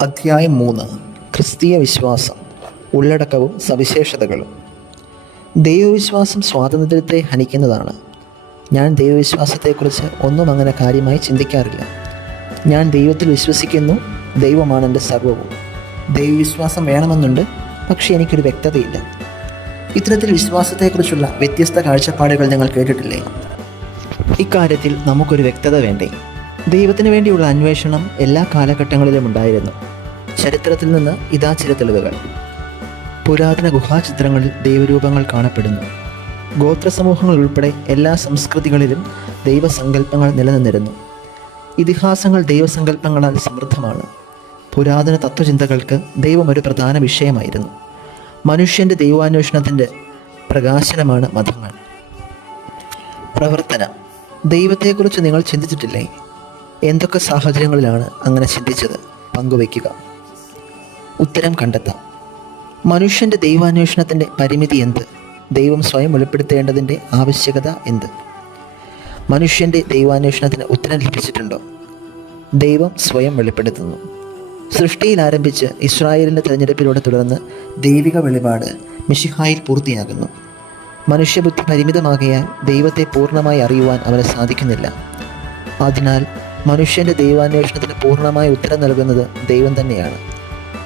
അധ്യായം മൂന്ന്. ക്രിസ്തീയ വിശ്വാസം ഉള്ളടക്കവും സവിശേഷതകളും. ദൈവവിശ്വാസം സ്വാതന്ത്ര്യത്തെ ഹനിക്കുന്നതാണ്. ഞാൻ ദൈവവിശ്വാസത്തെക്കുറിച്ച് ഒന്നും അങ്ങനെ കാര്യമായി ചിന്തിക്കാറില്ല. ഞാൻ ദൈവത്തിൽ വിശ്വസിക്കുന്നു ദൈവമാണ് എന്റെ സർവവും ദൈവവിശ്വാസം വേണമെന്നുണ്ട് പക്ഷേ എനിക്കൊരു വ്യക്തതയില്ല. ഇത്തരത്തിൽ വിശ്വാസത്തെക്കുറിച്ചുള്ള വ്യത്യസ്ത കാഴ്ചപ്പാടുകൾ നിങ്ങൾ കേട്ടിട്ടില്ലേ? ഇക്കാര്യത്തിൽ നമുക്കൊരു വ്യക്തത വേണ്ടേ? ദൈവത്തിന് വേണ്ടിയുള്ള അന്വേഷണം എല്ലാ കാലഘട്ടങ്ങളിലും ഉണ്ടായിരുന്നു. ചരിത്രത്തിൽ നിന്ന് ഇതാ ചില തെളിവുകൾ. പുരാതന ഗുഹാചിത്രങ്ങളിൽ ദൈവരൂപങ്ങൾ കാണപ്പെടുന്നു. ഗോത്രസമൂഹങ്ങൾ ഉൾപ്പെടെ എല്ലാ സംസ്കൃതികളിലും ദൈവസങ്കല്പങ്ങൾ നിലനിന്നിരുന്നു. ഇതിഹാസങ്ങൾ ദൈവസങ്കല്പങ്ങളാൽ സമൃദ്ധമാണ്. പുരാതന തത്വചിന്തകൾക്ക് ദൈവം ഒരു പ്രധാന വിഷയമായിരുന്നു. മനുഷ്യന്റെ ദൈവാന്വേഷണത്തിന്റെ പ്രകാശനമാണ് മതങ്ങൾ. പ്രവർത്തനം. ദൈവത്തെക്കുറിച്ച് നിങ്ങൾ ചിന്തിച്ചിട്ടില്ലേ? എന്തൊക്കെ സാഹചര്യങ്ങളിലാണ് അങ്ങനെ ചിന്തിച്ചത്? പങ്കുവയ്ക്കുക. ഉത്തരം കണ്ടെത്താം മനുഷ്യന്റെ ദൈവാന്വേഷണത്തിന്റെ പരിമിതി എന്ത്? ദൈവം സ്വയം വെളിപ്പെടുത്തേണ്ടതിന്റെ ആവശ്യകത എന്ത്? മനുഷ്യന്റെ ദൈവാന്വേഷണത്തിന് ഉത്തരം ലഭിച്ചിട്ടുണ്ടോ? ദൈവം സ്വയം വെളിപ്പെടുത്തുന്നു. സൃഷ്ടിയിൽ ആരംഭിച്ച് ഇസ്രായേലിന്റെ തിരഞ്ഞെടുപ്പിലൂടെ തുടർന്ന് ദൈവിക വെളിപാട് മിഷിഹായിൽ പൂർത്തിയാകുന്നു. മനുഷ്യബുദ്ധി പരിമിതമാകിയാൽ ദൈവത്തെ പൂർണമായി അറിയുവാൻ അവന് സാധിക്കുന്നില്ല. അതിനാൽ മനുഷ്യന്റെ ദൈവാന്വേഷണത്തിന് പൂർണമായി ഉത്തരം നൽകുന്നത് ദൈവം തന്നെയാണ്.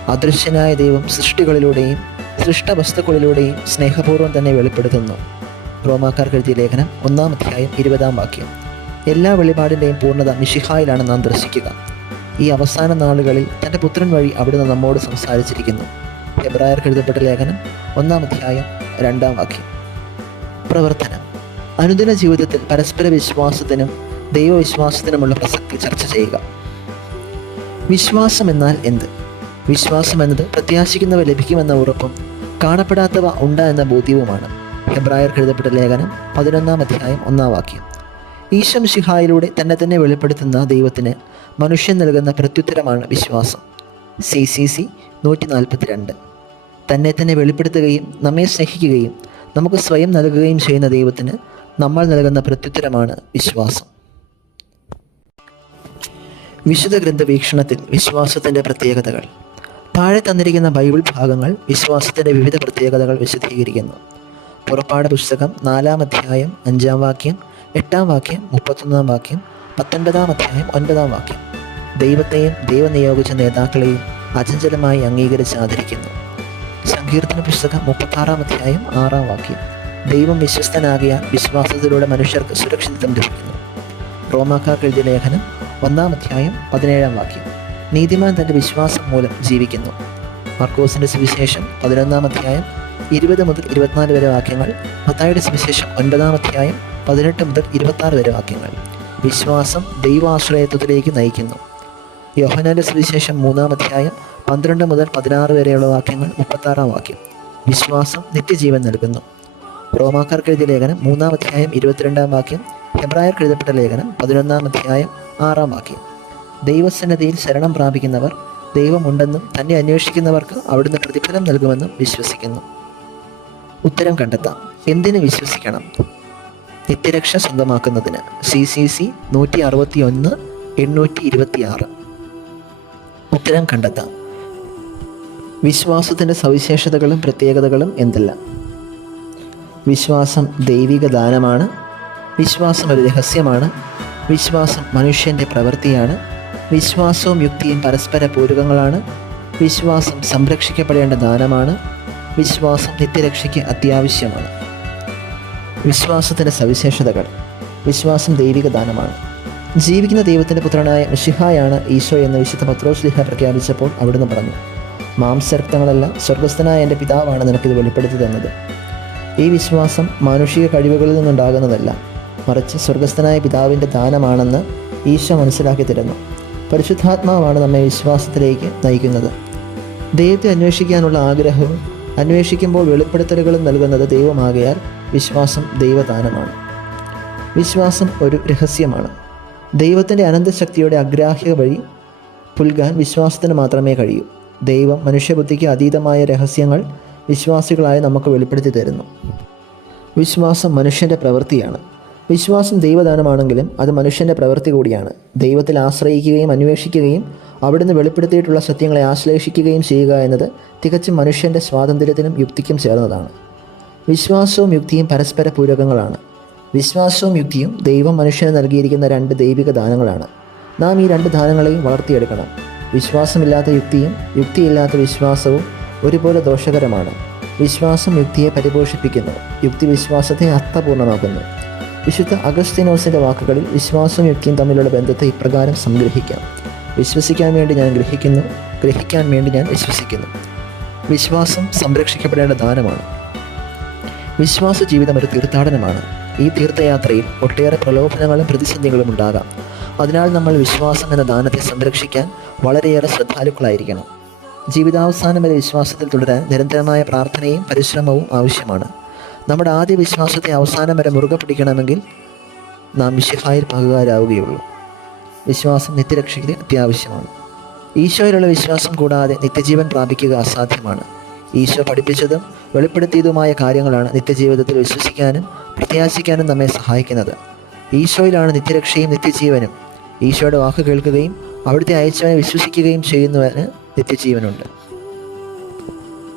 അദൃശ്യനായ ദൈവം സൃഷ്ടികളിലൂടെയും സൃഷ്ടവസ്തുക്കളിലൂടെയും സ്നേഹപൂർവം തന്നെ വെളിപ്പെടുത്തുന്നു. റോമാക്കാർക്ക് എഴുതിയ ലേഖനം ഒന്നാം അധ്യായം ഇരുപതാം വാക്യം. എല്ലാ വെളിപാടിന്റെയും പൂർണത മിഷിഹായിലാണ് നാം ദർശിക്കുക. ഈ അവസാന നാളുകളിൽ തന്റെ പുത്രൻ വഴി അവിടുന്ന് നമ്മോട് സംസാരിച്ചിരിക്കുന്നു. എബ്രായർക്ക് എഴുതപ്പെട്ട ലേഖനം ഒന്നാം അധ്യായം രണ്ടാം വാക്യം. പ്രവർത്തനം. അനുദിന ജീവിതത്തിൽ പരസ്പര വിശ്വാസത്തിനും ദൈവവിശ്വാസത്തിനുമുള്ള പ്രസക്തി ചർച്ച ചെയ്യുക. വിശ്വാസം എന്നാൽ എന്ത്? വിശ്വാസം എന്നത് പ്രത്യാശിക്കുന്നവ ലഭിക്കുമെന്ന ഉറപ്പും കാണപ്പെടാത്തവ ഉണ്ട് എന്ന ബോധ്യവുമാണ്. ഹെബ്രായർക്ക് എഴുതപ്പെട്ട ലേഖനം പതിനൊന്നാം അധ്യായം ഒന്നാം വാക്യം. ഈശം ശിഹായിലൂടെ തന്നെ തന്നെ വെളിപ്പെടുത്തുന്ന ദൈവത്തിന് മനുഷ്യൻ നൽകുന്ന പ്രത്യുത്തരമാണ് വിശ്വാസം. സി സി സി നൂറ്റി നാൽപ്പത്തിരണ്ട് തന്നെ തന്നെ വെളിപ്പെടുത്തുകയും നമ്മെ സ്നേഹിക്കുകയും നമുക്ക് സ്വയം നൽകുകയും ചെയ്യുന്ന ദൈവത്തിന് നമ്മൾ നൽകുന്ന പ്രത്യുത്തരമാണ് വിശ്വാസം. വിശുദ്ധ ഗ്രന്ഥ വീക്ഷണത്തിൽ വിശ്വാസത്തിന്റെ പ്രത്യേകതകൾ. താഴെ തന്നിരിക്കുന്ന ബൈബിൾ ഭാഗങ്ങൾ വിശ്വാസത്തിന്റെ വിവിധ പ്രത്യേകതകൾ വിശദീകരിക്കുന്നു. പുറപ്പാട് പുസ്തകം നാലാം അധ്യായം അഞ്ചാം വാക്യം എട്ടാം വാക്യം മുപ്പത്തൊന്നാം വാക്യം പത്തൊൻപതാം അധ്യായം ഒൻപതാം വാക്യം. ദൈവത്തെയും ദൈവം നിയോഗിച്ച നേതാക്കളെയും അചഞ്ചലമായി അംഗീകരിച്ച് ആദരിക്കുന്നു. സങ്കീർത്തന പുസ്തകം മുപ്പത്താറാം അധ്യായം ആറാം വാക്യം. ദൈവം വിശ്വസ്തനാകിയ വിശ്വാസത്തിലൂടെ മനുഷ്യർക്ക് സുരക്ഷിതത്വം ലഭിക്കുന്നു. റോമാക്കാർക്ക് എഴുതിയ ലേഖനം ഒന്നാം അധ്യായം പതിനേഴാം വാക്യം. നീതിമാൻ തന്റെ വിശ്വാസം മൂലം ജീവിക്കുന്നു. മർക്കോസിന്റെ സുവിശേഷം പതിനൊന്നാം അധ്യായം ഇരുപത് മുതൽ ഇരുപത്തിനാല് വരെ വാക്യങ്ങൾ മത്തായുടെ സുവിശേഷം ഒൻപതാം അധ്യായം പതിനെട്ട് മുതൽ ഇരുപത്താറ് വരെ വാക്യങ്ങൾ. വിശ്വാസം ദൈവാശ്രയത്വത്തിലേക്ക് നയിക്കുന്നു. യോഹനാന്റെ സുവിശേഷം മൂന്നാം അധ്യായം പന്ത്രണ്ട് മുതൽ പതിനാറ് വരെയുള്ള വാക്യങ്ങൾ മുപ്പത്താറാം വാക്യം. വിശ്വാസം നിത്യജീവൻ നൽകുന്നു. റോമാക്കാർക്ക് എഴുതിയ ലേഖനം മൂന്നാം അധ്യായം ഇരുപത്തിരണ്ടാം വാക്യം ഹെബ്രായർക്ക് എഴുതപ്പെട്ട ലേഖനം പതിനൊന്നാം അധ്യായം ആറാം വാക്യം. ദൈവസന്നതിയിൽ ശരണം പ്രാപിക്കുന്നവർ ദൈവമുണ്ടെന്നും തന്നെ അന്വേഷിക്കുന്നവർക്ക് അവിടുന്ന് പ്രതിഫലം നൽകുമെന്നും വിശ്വസിക്കുന്നു. ഉത്തരം കണ്ടെത്താം. എന്തിനു വിശ്വസിക്കണം? നിത്യരക്ഷ സ്വന്തമാക്കുന്നതിന് സി സി സി നൂറ്റി അറുപത്തി ഒന്ന് എണ്ണൂറ്റി ഇരുപത്തി ആറ് ഉത്തരം കണ്ടെത്താം. വിശ്വാസത്തിന്റെ സവിശേഷതകളും പ്രത്യേകതകളും എന്തെല്ലാം? വിശ്വാസം ദൈവിക ദാനമാണ്. വിശ്വാസം ഒരു രഹസ്യമാണ്. വിശ്വാസം മനുഷ്യന്റെ പ്രവൃത്തിയാണ്. വിശ്വാസവും യുക്തിയും പരസ്പര പൂരകങ്ങളാണ്. വിശ്വാസം സംരക്ഷിക്കപ്പെടേണ്ട ദാനമാണ്. വിശ്വാസം നിത്യരക്ഷയ്ക്ക് അത്യാവശ്യമാണ്. വിശ്വാസത്തിന്റെ സവിശേഷതകൾ. വിശ്വാസം ദൈവിക ദാനമാണ്. ജീവിക്കുന്ന ദൈവത്തിന്റെ പുത്രനായ മിഷിഹായാണ് ഈശോ എന്ന് വിശുദ്ധ പത്രോസ്ലിഹ പ്രഖ്യാപിച്ചപ്പോൾ അവിടുന്ന് പറഞ്ഞു മാംസരക്തങ്ങളല്ല സ്വർഗസ്ഥനായ എന്റെ പിതാവാണ് നിനക്കിത് വെളിപ്പെടുത്തി തന്നത് ഈ വിശ്വാസം മാനുഷിക കഴിവുകളിൽ നിന്നുണ്ടാകുന്നതല്ല മറിച്ച് സ്വർഗസ്ഥനായ പിതാവിന്റെ ദാനമാണെന്ന് ഈശോ മനസ്സിലാക്കി തരുന്നു. പരിശുദ്ധാത്മാവാണ് നമ്മെ വിശ്വാസത്തിലേക്ക് നയിക്കുന്നത്. ദൈവത്തെ അന്വേഷിക്കാനുള്ള ആഗ്രഹവും അന്വേഷിക്കുമ്പോൾ വെളിപ്പെടുത്തലുകളും നൽകുന്നത് ദൈവമാകയാൽ വിശ്വാസം ദൈവദാനമാണ്. വിശ്വാസം ഒരു രഹസ്യമാണ്. ദൈവത്തിന്റെ അനന്തശക്തിയുടെ അഗ്രാഹ്യ വഴി പുൽകാൻ വിശ്വാസത്തിന് മാത്രമേ കഴിയൂ. ദൈവം മനുഷ്യബുദ്ധിക്ക് അതീതമായ രഹസ്യങ്ങൾ വിശ്വാസികളായി നമുക്ക് വെളിപ്പെടുത്തി തരുന്നു. വിശ്വാസം മനുഷ്യന്റെ പ്രവൃത്തിയാണ്. വിശ്വാസം ദൈവദാനമാണെങ്കിലും അത് മനുഷ്യന്റെ പ്രവൃത്തി കൂടിയാണ്. ദൈവത്തിൽ ആശ്രയിക്കുകയും അന്വേഷിക്കുകയും അവിടുന്ന് വെളിപ്പെടുത്തിയിട്ടുള്ള സത്യങ്ങളെ ആശ്ലേഷിക്കുകയും ചെയ്യുക എന്നത് തികച്ചും മനുഷ്യന്റെ സ്വാതന്ത്ര്യത്തിനും യുക്തിക്കും ചേർന്നതാണ്. വിശ്വാസവും യുക്തിയും പരസ്പര പൂരകങ്ങളാണ്. വിശ്വാസവും യുക്തിയും ദൈവം മനുഷ്യന് നൽകിയിരിക്കുന്ന രണ്ട് ദൈവിക ദാനങ്ങളാണ്. നാം ഈ രണ്ട് ദാനങ്ങളെയും വളർത്തിയെടുക്കണം. വിശ്വാസമില്ലാത്ത യുക്തിയും യുക്തിയില്ലാത്ത വിശ്വാസവും ഒരുപോലെ ദോഷകരമാണ്. വിശ്വാസം യുക്തിയെ പരിപോഷിപ്പിക്കുന്നു. യുക്തി വിശ്വാസത്തെ അർത്ഥപൂർണമാക്കുന്നു വിശുദ്ധ അഗസ്തീനോസിന്റെ വാക്കുകളിൽ വിശ്വാസവും യുക്തിയും തമ്മിലുള്ള ബന്ധത്തെ ഇപ്രകാരം സംഗ്രഹിക്കാം. വിശ്വസിക്കാൻ വേണ്ടി ഞാൻ ഗ്രഹിക്കുന്നു ഗ്രഹിക്കാൻ വേണ്ടി ഞാൻ വിശ്വസിക്കുന്നു. വിശ്വാസം സംരക്ഷിക്കപ്പെടേണ്ട ദാനമാണ്. വിശ്വാസ ജീവിതം ഒരു തീർത്ഥാടനമാണ്. ഈ തീർത്ഥയാത്രയിൽ ഒട്ടേറെ പ്രലോഭനങ്ങളും പ്രതിസന്ധികളും ഉണ്ടാകാം. അതിനാൽ നമ്മൾ വിശ്വാസം എന്ന ദാനത്തെ സംരക്ഷിക്കാൻ വളരെയേറെ ശ്രദ്ധാലുക്കളായിരിക്കണം. ജീവിതാവസാനം വരെ വിശ്വാസത്തിൽ തുടരാൻ നിരന്തരമായ പ്രാർത്ഥനയും പരിശ്രമവും ആവശ്യമാണ്. നമ്മുടെ ആദ്യ വിശ്വാസത്തെ അവസാനം വരെ മുറുകെ പിടിക്കണമെങ്കിൽ നാം വിശുഹായിൽ പങ്കുകാരാവുകയുള്ളൂ വിശ്വാസം നിത്യരക്ഷയ്ക്ക് അത്യാവശ്യമാണ്. ഈശോയിലുള്ള വിശ്വാസം കൂടാതെ നിത്യജീവൻ പ്രാപിക്കുക അസാധ്യമാണ്. ഈശോ പഠിപ്പിച്ചതും വെളിപ്പെടുത്തിയതുമായ കാര്യങ്ങളാണ് നിത്യജീവിതത്തിൽ വിശ്വസിക്കാനും പ്രത്യാശിക്കാനും നമ്മെ സഹായിക്കുന്നത്. ഈശോയിലാണ് നിത്യരക്ഷയും നിത്യജീവനും. ഈശോയുടെ വാക്ക് കേൾക്കുകയും അവിടുത്തെ അയച്ചവനെ വിശ്വസിക്കുകയും ചെയ്യുന്നവന് നിത്യജീവനുണ്ട്.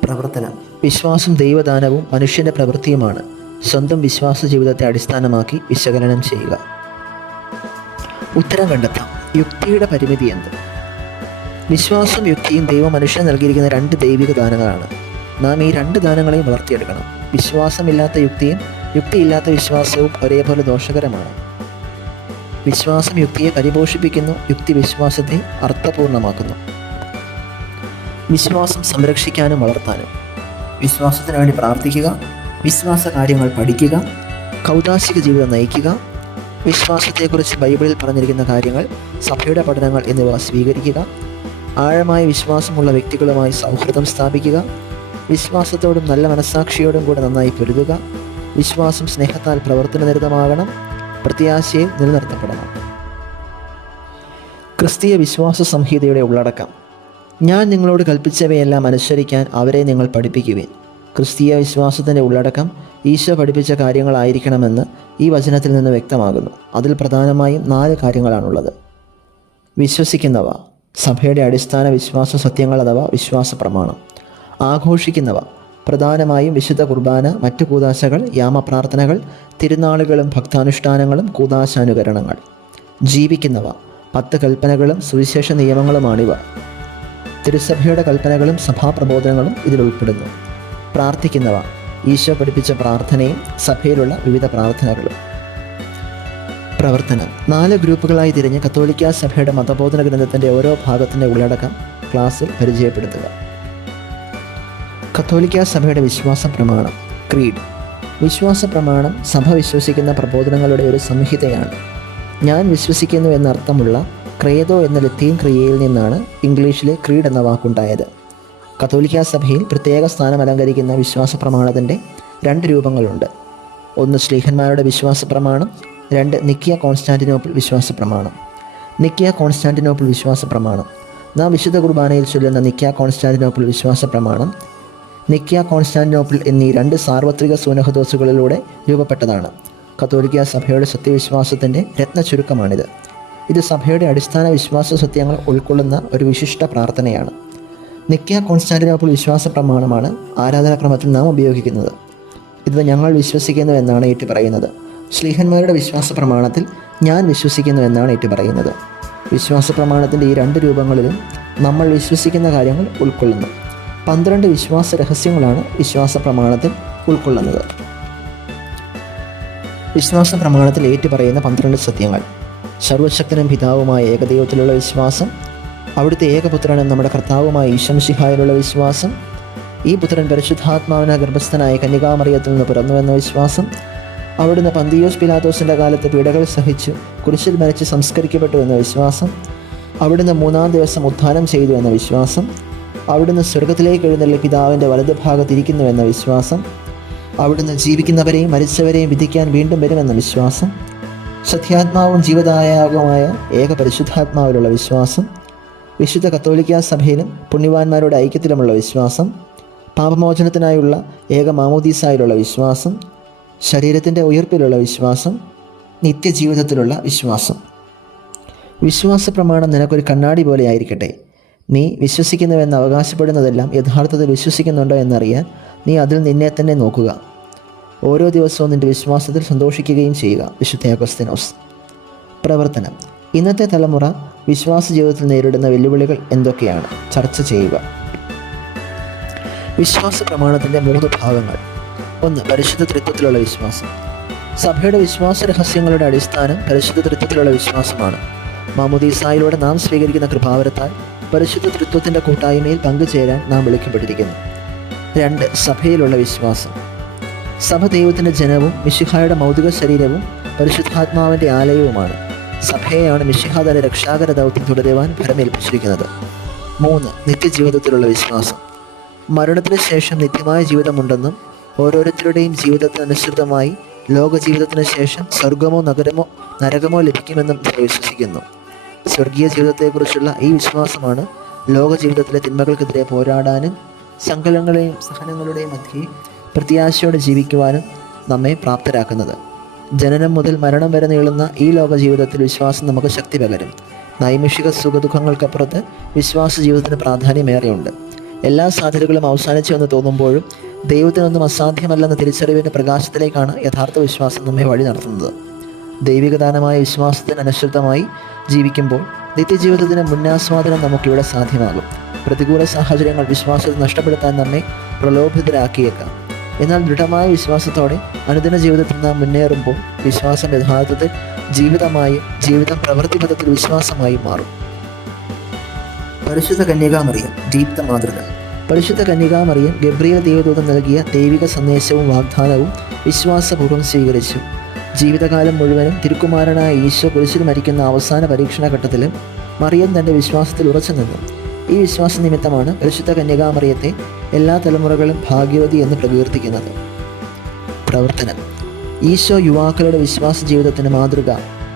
പ്രവർത്തനം. വിശ്വാസം ദൈവദാനവും മനുഷ്യന്റെ പ്രവൃത്തിയുമാണ്. സ്വന്തം വിശ്വാസ ജീവിതത്തെ അടിസ്ഥാനമാക്കി വിശകലനം ചെയ്യുക. ഉത്തരം കണ്ടെത്താം. യുക്തിയുടെ പരിമിതി എന്ത്? വിശ്വാസം യുക്തിയും ദൈവം മനുഷ്യന് നൽകിയിരിക്കുന്ന രണ്ട് ദൈവിക ദാനങ്ങളാണ്. നാം ഈ രണ്ട് ദാനങ്ങളെയും വളർത്തിയെടുക്കണം. വിശ്വാസമില്ലാത്ത യുക്തിയും യുക്തിയില്ലാത്ത വിശ്വാസവും ഒരേപോലെ ദോഷകരമാണ്. വിശ്വാസം യുക്തിയെ പരിപോഷിപ്പിക്കുന്നു യുക്തി വിശ്വാസത്തെ അർത്ഥപൂർണമാക്കുന്നു. വിശ്വാസം സംരക്ഷിക്കാനും വളർത്താനും. വിശ്വാസത്തിന് വേണ്ടി പ്രാർത്ഥിക്കുക വിശ്വാസ കാര്യങ്ങൾ പഠിക്കുക കൗതാശിക ജീവിതം നയിക്കുക വിശ്വാസത്തെക്കുറിച്ച് ബൈബിളിൽ പറഞ്ഞിരിക്കുന്ന കാര്യങ്ങൾ സഭയുടെ പഠനങ്ങൾ എന്നിവ സ്വീകരിക്കുക ആഴമായ വിശ്വാസമുള്ള വ്യക്തികളുമായി സൗഹൃദം സ്ഥാപിക്കുക വിശ്വാസത്തോടും നല്ല മനസ്സാക്ഷിയോടും കൂടെ നന്നായി പൊരുതുക വിശ്വാസം സ്നേഹത്താൽ പ്രവർത്തനനിരതമാകണം. പ്രത്യാശയും നിലനിർത്തപ്പെടണം. ക്രിസ്തീയ വിശ്വാസ സംഹിതയുടെ ഉള്ളടക്കം. ഞാൻ നിങ്ങളോട് കൽപ്പിച്ചവയെല്ലാം അനുസരിക്കാൻ അവരെ നിങ്ങൾ പഠിപ്പിക്കുവിൻ. ക്രിസ്തീയ വിശ്വാസത്തിന്റെ ഉള്ളടക്കം ഈശോ പഠിപ്പിച്ച കാര്യങ്ങളായിരിക്കണമെന്ന് ഈ വചനത്തിൽ നിന്ന് വ്യക്തമാകുന്നു. അതിൽ പ്രധാനമായും നാല് കാര്യങ്ങളാണുള്ളത്. വിശ്വസിക്കുന്നവ സഭയുടെ അടിസ്ഥാന വിശ്വാസ സത്യങ്ങൾ അഥവാ വിശ്വാസ പ്രമാണം. ആഘോഷിക്കുന്നവ. പ്രധാനമായും വിശുദ്ധ കുർബാന മറ്റു കൂതാശകൾ യാമപ്രാർത്ഥനകൾ തിരുനാളുകളും ഭക്താനുഷ്ഠാനങ്ങളും കൂതാശാനുകരണങ്ങൾ ജീവിക്കുന്നവ പത്ത് കൽപ്പനകളും സുവിശേഷ നിയമങ്ങളുമാണിവ. തിരുസഭയുടെ കൽപ്പനകളും സഭാപ്രബോധനങ്ങളും ഇതിൽ ഉൾപ്പെടുന്നു. പ്രാർത്ഥിക്കുന്നവ ഈശോ പഠിപ്പിച്ച പ്രാർത്ഥനയും സഭയിലുള്ള വിവിധ പ്രാർത്ഥനകളും. പ്രവർത്തനം. നാല് ഗ്രൂപ്പുകളായി തിരിഞ്ഞ് കത്തോലിക്ക സഭയുടെ മതബോധന ഗ്രന്ഥത്തിന്റെ ഓരോ ഭാഗത്തിന്റെ ഉള്ളടക്കം ക്ലാസ്സിൽ പരിചയപ്പെടുത്തുക. കത്തോലിക്ക സഭയുടെ വിശ്വാസ പ്രമാണം ക്രീഡ്. വിശ്വാസ പ്രമാണം സഭ വിശ്വസിക്കുന്ന പ്രബോധനങ്ങളുടെ ഒരു സംഹിതയാണ്. ഞാൻ വിശ്വസിക്കുന്നു എന്നർത്ഥമുള്ള ക്രേതോ എന്ന ലത്തീൻ ക്രിയയിൽ നിന്നാണ് ഇംഗ്ലീഷിലെ ക്രീഡ് എന്ന വാക്കുണ്ടായത്. കത്തോലിക്ക സഭയിൽ പ്രത്യേക സ്ഥാനം അലങ്കരിക്കുന്ന വിശ്വാസ പ്രമാണത്തിന്റെ രണ്ട് രൂപങ്ങളുണ്ട്. ഒന്ന് ശ്ലീഹന്മാരുടെ വിശ്വാസ പ്രമാണം രണ്ട് നിക്കിയ കോൺസ്റ്റാന്റിനോപ്പിൾ വിശ്വാസ പ്രമാണം. നിക്കിയ കോൺസ്റ്റാന്റിനോപ്പിൾ വിശ്വാസ പ്രമാണം. നാം വിശുദ്ധ കുർബാനയിൽ ചൊല്ലുന്ന നിക്കിയ കോൺസ്റ്റാന്റിനോപ്പിൾ വിശ്വാസ പ്രമാണം നിക്കിയ കോൺസ്റ്റാന്റിനോപ്പിൾ എന്നീ രണ്ട് സാർവത്രിക സൂനഹദോസുകളിലൂടെ രൂപപ്പെട്ടതാണ്. കത്തോലിക്ക സഭയുടെ സത്യവിശ്വാസത്തിന്റെ രത്ന ചുരുക്കമാണിത് ഇത് സഭയുടെ അടിസ്ഥാന വിശ്വാസ സത്യങ്ങൾ ഉൾക്കൊള്ളുന്ന ഒരു വിശിഷ്ട പ്രാർത്ഥനയാണ്. നിക്കിയ കോൺസ്റ്റാന്റിനോപ്പിൾ വിശ്വാസ പ്രമാണമാണ് ആരാധനാക്രമത്തിൽ നാം ഉപയോഗിക്കുന്നത്. ഇത് ഞങ്ങൾ വിശ്വസിക്കുന്നു എന്നാണ് ഏറ്റു പറയുന്നത് ശ്ലീഹന്മാരുടെ വിശ്വാസ പ്രമാണത്തിൽ ഞാൻ വിശ്വസിക്കുന്നു എന്നാണ് ഏറ്റു പറയുന്നത് വിശ്വാസ പ്രമാണത്തിന്റെ ഈ രണ്ട് രൂപങ്ങളിലും നമ്മൾ വിശ്വസിക്കുന്ന കാര്യങ്ങൾ ഉൾക്കൊള്ളുന്നു. പന്ത്രണ്ട് വിശ്വാസ രഹസ്യങ്ങളാണ് വിശ്വാസ പ്രമാണത്തിൽ ഉൾക്കൊള്ളുന്നത്. വിശ്വാസ പ്രമാണത്തിൽ ഏറ്റു പറയുന്ന പന്ത്രണ്ട് സത്യങ്ങൾ. സർവശക്തനും പിതാവുമായ ഏകദൈവത്തിലുള്ള വിശ്വാസം അവിടുത്തെ ഏകപുത്രനും നമ്മുടെ കർത്താവുമായ ഈശംശിഹായിലുള്ള വിശ്വാസം ഈ പുത്രൻ പരിശുദ്ധാത്മാവിന ഗർഭസ്ഥനായ കന്യകാമറിയത്തിൽ നിന്ന് പിറന്നുവെന്ന വിശ്വാസം അവിടുന്ന് പന്തിയോസ് പിലാത്തോസിന്റെ കാലത്ത് പീഡകൾ സഹിച്ചു കുരിശിൽ മരിച്ച് സംസ്കരിക്കപ്പെട്ടു എന്ന വിശ്വാസം അവിടുന്ന് മൂന്നാം ദിവസം ഉദ്ധാനം ചെയ്തു എന്ന വിശ്വാസം അവിടുന്ന് സ്വർഗത്തിലേക്ക് എഴുന്നള്ള പിതാവിന്റെ വലത് ഭാഗത്തിരിക്കുന്നുവെന്ന വിശ്വാസം. അവിടുന്ന് ജീവിക്കുന്നവരെയും മരിച്ചവരെയും വിധിക്കാൻ വീണ്ടും വരുമെന്ന വിശ്വാസം. സത്യാത്മാവും ജീവദായകവുമായ ഏക പരിശുദ്ധാത്മാവിലുള്ള വിശ്വാസം. വിശുദ്ധ കത്തോലിക്ക സഭയിലും പുണ്യവാന്മാരുടെ ഐക്യത്തിലുമുള്ള വിശ്വാസം. പാപമോചനത്തിനായുള്ള ഏക മാമോദീസായിലുള്ള വിശ്വാസം. ശരീരത്തിന്റെ ഉയർപ്പിലുള്ള വിശ്വാസം. നിത്യജീവിതത്തിലുള്ള വിശ്വാസം. വിശ്വാസ പ്രമാണം നിനക്കൊരു കണ്ണാടി പോലെ ആയിരിക്കട്ടെ. നീ വിശ്വസിക്കുന്നുവെന്ന് അവകാശപ്പെടുന്നതെല്ലാം യഥാർത്ഥത്തിൽ വിശ്വസിക്കുന്നുണ്ടോ എന്നറിയാൻ നീ അതിൽ നിന്നെ തന്നെ നോക്കുക. ഓരോ ദിവസവും നിന്റെ വിശ്വാസത്തിൽ സന്തോഷിക്കുകയും ചെയ്യുക വിശുദ്ധ അഗസ്തിനോസ്. പ്രവർത്തനം. ഇന്നത്തെ തലമുറ വിശ്വാസ ജീവിതത്തിൽ നേരിടുന്ന വെല്ലുവിളികൾ എന്തൊക്കെയാണ്? ചർച്ച ചെയ്യുക. വിശ്വാസ പ്രമാണത്തിന്റെ മൂന്ന് ഭാഗങ്ങൾ. ഒന്ന് പരിശുദ്ധ തൃത്വത്തിലുള്ള വിശ്വാസം. സഭയുടെ വിശ്വാസ രഹസ്യങ്ങളുടെ അടിസ്ഥാനം പരിശുദ്ധ തൃത്വത്തിലുള്ള വിശ്വാസമാണ്. മാമുദീസായിലൂടെ നാം സ്വീകരിക്കുന്ന കൃപാവരത്താൽ പരിശുദ്ധ തൃത്വത്തിന്റെ കൂട്ടായ്മയിൽ പങ്കുചേരാൻ നാം വിളിക്കപ്പെട്ടിരിക്കുന്നു. രണ്ട് സഭയിലുള്ള വിശ്വാസം. സഭ ദൈവത്തിന്റെ ജനവും മിശിഹായുടെ മൗതിക ശരീരവും പരിശുദ്ധാത്മാവിന്റെ ആലയവുമാണ്. സഭയെയാണ് മിശിഹ രക്ഷാകര ദൗത്യം തുടരുവാൻ ഫലമേൽപ്പിച്ചിരിക്കുന്നത് മൂന്ന് നിത്യജീവിതത്തിലുള്ള വിശ്വാസം. മരണത്തിന് ശേഷം നിത്യമായ ജീവിതമുണ്ടെന്നും ഓരോരുത്തരുടെയും ജീവിതത്തിന് അനുസൃതമായി ലോക ജീവിതത്തിന് ശേഷം സ്വർഗമോ നഗരമോ നരകമോ ലഭിക്കുമെന്നും വിശ്വസിക്കുന്നു. സ്വർഗീയ ജീവിതത്തെക്കുറിച്ചുള്ള ഈ വിശ്വാസമാണ് ലോക ജീവിതത്തിലെ തിന്മകൾക്കെതിരെ പോരാടാനും സങ്കലങ്ങളെയും സഹനങ്ങളുടെയും മധ്യേ പ്രത്യാശയോടെ ജീവിക്കുവാനും നമ്മെ പ്രാപ്തരാക്കുന്നത്. ജനനം മുതൽ മരണം വരെ നീളുന്ന ഈ ലോക ജീവിതത്തിൽ വിശ്വാസം നമുക്ക് ശക്തി പകരും. നൈമിഷിക സുഖദുഃഖങ്ങൾക്കപ്പുറത്ത് വിശ്വാസ ജീവിതത്തിന് പ്രാധാന്യമേറെയുണ്ട്. എല്ലാ സാധ്യതകളും അവസാനിച്ചു എന്ന് തോന്നുമ്പോഴും ദൈവത്തിനൊന്നും അസാധ്യമല്ലെന്ന തിരിച്ചറിവിന്റെ പ്രകാശത്തിലേക്കാണ് യഥാർത്ഥ വിശ്വാസം നമ്മെ വഴി നടത്തുന്നത്. ദൈവികദാനമായ വിശ്വാസത്തിന് അനുസൃതമായി ജീവിക്കുമ്പോൾ നിത്യജീവിതത്തിന് മുന്നാസ്വാദനം നമുക്കിവിടെ സാധ്യമാകും. പ്രതികൂല സാഹചര്യങ്ങൾ വിശ്വാസത്തെ നഷ്ടപ്പെടുത്താൻ നമ്മെ പ്രലോഭിതരാക്കിയേക്കാം. എന്നാൽ ദൃഢമായ വിശ്വാസത്തോടെ അനുദിന ജീവിതത്തിൽ നാം മുന്നേറുമ്പോൾ വിശ്വാസം യഥാർത്ഥത്തിൽ ജീവിതമായി ജീവിതം പ്രവൃത്തിപഥത്തിൽ വിശ്വാസമായും മാറും. പരിശുദ്ധ കന്യകാമറിയം ദീപ്ത മാതൃക. പരിശുദ്ധ കന്യകാമറിയം ഗബ്രിയ ദൈവദൂതം നൽകിയ ദൈവിക സന്ദേശവും വാഗ്ദാനവും വിശ്വാസപൂർവം സ്വീകരിച്ചു. ജീവിതകാലം മുഴുവനും തിരുക്കുമാരനായ ഈശോ കുരിശിൽ മരിക്കുന്ന അവസാന പരീക്ഷണ ഘട്ടത്തിൽ മറിയം തന്റെ വിശ്വാസത്തിൽ ഉറച്ചു നിന്നു. ഈ വിശ്വാസ നിമിത്തമാണ് പരിശുദ്ധ കന്യകാമറിയത്തെ എല്ലാ തലമുറകളും ഭാഗ്യവതി എന്ന് പ്രകീർത്തിക്കുന്നത്. പ്രവർത്തനം. ഈശോ യുവാക്കളുടെ വിശ്വാസ ജീവിതത്തിന് മാതൃക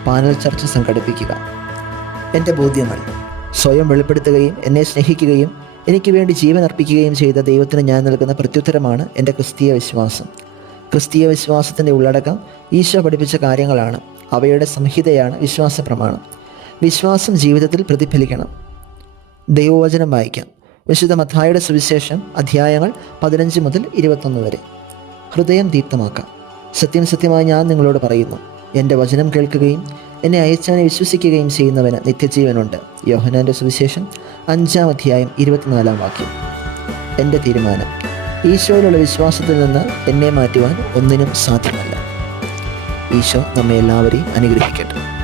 പാനൽ ചർച്ച സംഘടിപ്പിക്കുക. എന്റെ ബോധ്യങ്ങൾ. സ്വയം വെളിപ്പെടുത്തുകയും എന്നെ സ്നേഹിക്കുകയും എനിക്ക് വേണ്ടി ജീവൻ അർപ്പിക്കുകയും ചെയ്ത ദൈവത്തിന് ഞാൻ നൽകുന്ന പ്രത്യുത്തരമാണ് എന്റെ ക്രിസ്തീയ വിശ്വാസം. ക്രിസ്തീയ വിശ്വാസത്തിന്റെ ഉള്ളടക്കം ഈശോ പഠിപ്പിച്ച കാര്യങ്ങളാണ്. അവയുടെ സംഹിതയാണ് വിശ്വാസ പ്രമാണം വിശ്വാസം ജീവിതത്തിൽ പ്രതിഫലിക്കണം. ദൈവവചനം വായിക്കാം. വിശുദ്ധ മഥായുടെ സുവിശേഷം അധ്യായങ്ങൾ പതിനഞ്ച് മുതൽ ഇരുപത്തൊന്ന് വരെ. ഹൃദയം ദീപ്തമാക്കാം. സത്യം സത്യമായി ഞാൻ നിങ്ങളോട് പറയുന്നു. എന്റെ വചനം കേൾക്കുകയും എന്നെ അയച്ചവനെ വിശ്വസിക്കുകയും ചെയ്യുന്നവന് നിത്യജീവനുണ്ട്. യോഹനാന്റെ സുവിശേഷം അഞ്ചാം അധ്യായം ഇരുപത്തിനാലാം വാക്യം. എന്റെ തീരുമാനം. ഈശോയിലുള്ള വിശ്വാസത്തിൽ നിന്ന് എന്നെ മാറ്റുവാൻ ഒന്നിനും സാധ്യമല്ല. ഈശോ നമ്മെ എല്ലാവരെയും അനുഗ്രഹിക്കട്ടെ.